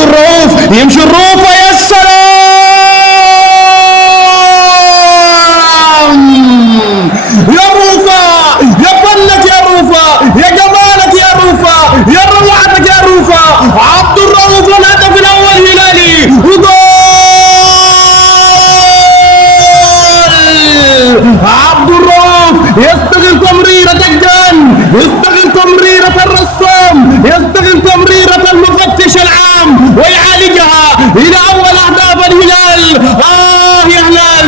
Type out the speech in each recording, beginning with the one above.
عبد الرؤوف يمشي الروفة. يا سلام يا روفة، يا فنك يا روفة، يا جمالك يا روفة، يا روعتك يا روفة. عبد الرؤوف الهدف الاول هلالي وجول. عبد الرؤوف يستغل تمريرة الجن، يستغل تمريرة الرسام، يستغل تمريرة المفتش العام ويعالجها الى اول اهداف الهلال. يا هلال،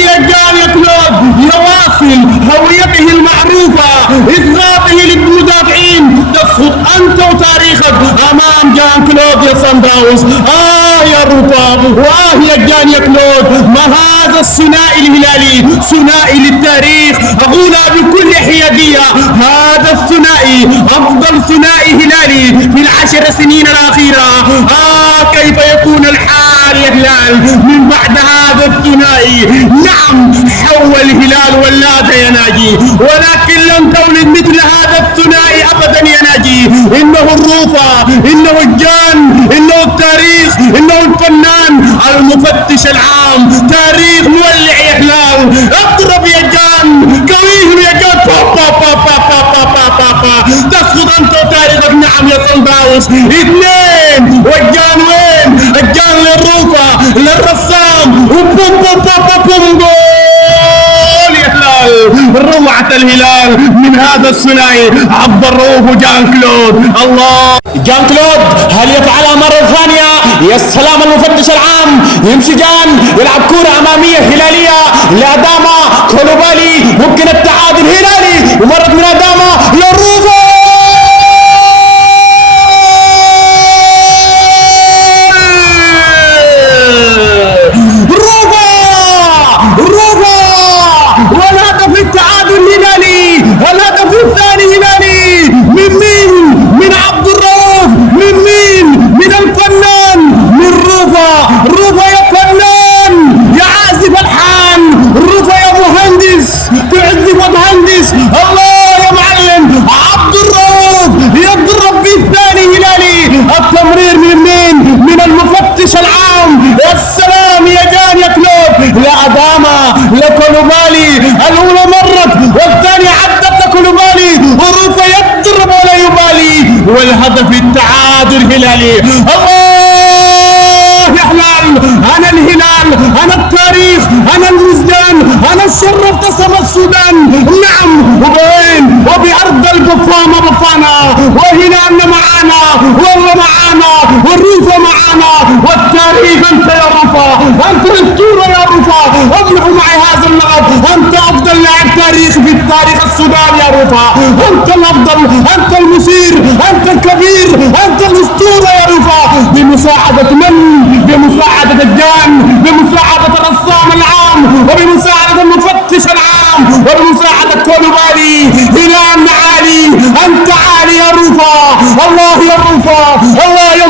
يا جان يا كلود، يواصل هويته المعروفة، اثباته للمدافعين. تسقط انت وتاريخك امام جان كلود يا صن داونز. يا روفا، يا جان يا كلود. ما هذا الثنائي الهلالي، ثنائي للتاريخ. اقولها بكل حيادية، هذا الثنائي افضل ثنائي هلالي في العشر سنين الاخيرة. كيف يكون الحال يا هلال من بعد هذا الثنائي؟ نعم، حول الهلال ولاد يا ناجي، ولكن لم تولد مثل هذا الثنائي ابدا يا ناجي. انه الروفة، انه الجان، انه التاريخ، انه الفنان، المفتش العام. تاريخ مولع يا هلال. اضرب يا جان، كويهم يا جان. تسقط انت وتاريخك. نعم يا صن داونز. اثنين، والجان وين؟ الجان للروفة للرسام. بوم بوم بوم بوم جول يا هلال. روعة الهلال من هذا الثنائي عبد الرؤوف وجان كلود. الله، جان كلود هل يفعلها مرة ثانية؟ يا سلام، المفتش العام يمشي جان، يلعب كرة أمامية هلالية لأداما كولوبالي. ممكن التعادل هلالي، ومرت من أداما للروفة. والهدف التعادل هلالي، الهدف الثاني هلالي. من مين؟ من عبد الرؤوف. من مين؟ من الفنان، من روفا. روفا يا فنان، يا عازف الحان، روفا يا مهندس، تعزف وتهندس. الله يا معلم. عبد الرؤوف يضرب بالثاني هلالي. التمرير من مين؟ من المفتش العام. يا سلام يا جان يا كلوب. لأداما لكولوبالي. الأولى مرت والثانية عدت لكولوبالي، وروفا يضرب ولا يبالي. والهدف التعادل هلالي. الله يا هلال، أنا الهلال، أنا التاريخ، أنا المزدان، أنا الشرف قسم السودان. نعم، وبين وبأرض القفامة بفانا، وهلالنا معانا، والله معانا، والروفة معانا، والتاريخ. أنت يا روفا، أنت الأسطورة يا روفا. امنحوا معي هذا اللقب. أنت أفضل لاعب تاريخي في تاريخ السودان يا روفا. أنت الأفضل، أنت المثير، أنت الكبير، أنت الأسطورة يا روفا. بمساعدة من؟ بمساعدة الجان، بمساعدة الرسام العام، وبمساعدة المفتش العام، وبمساعدة كولوبالي. هلال عالي، أنت عالي يا روفا. الله يا روفا، الله يا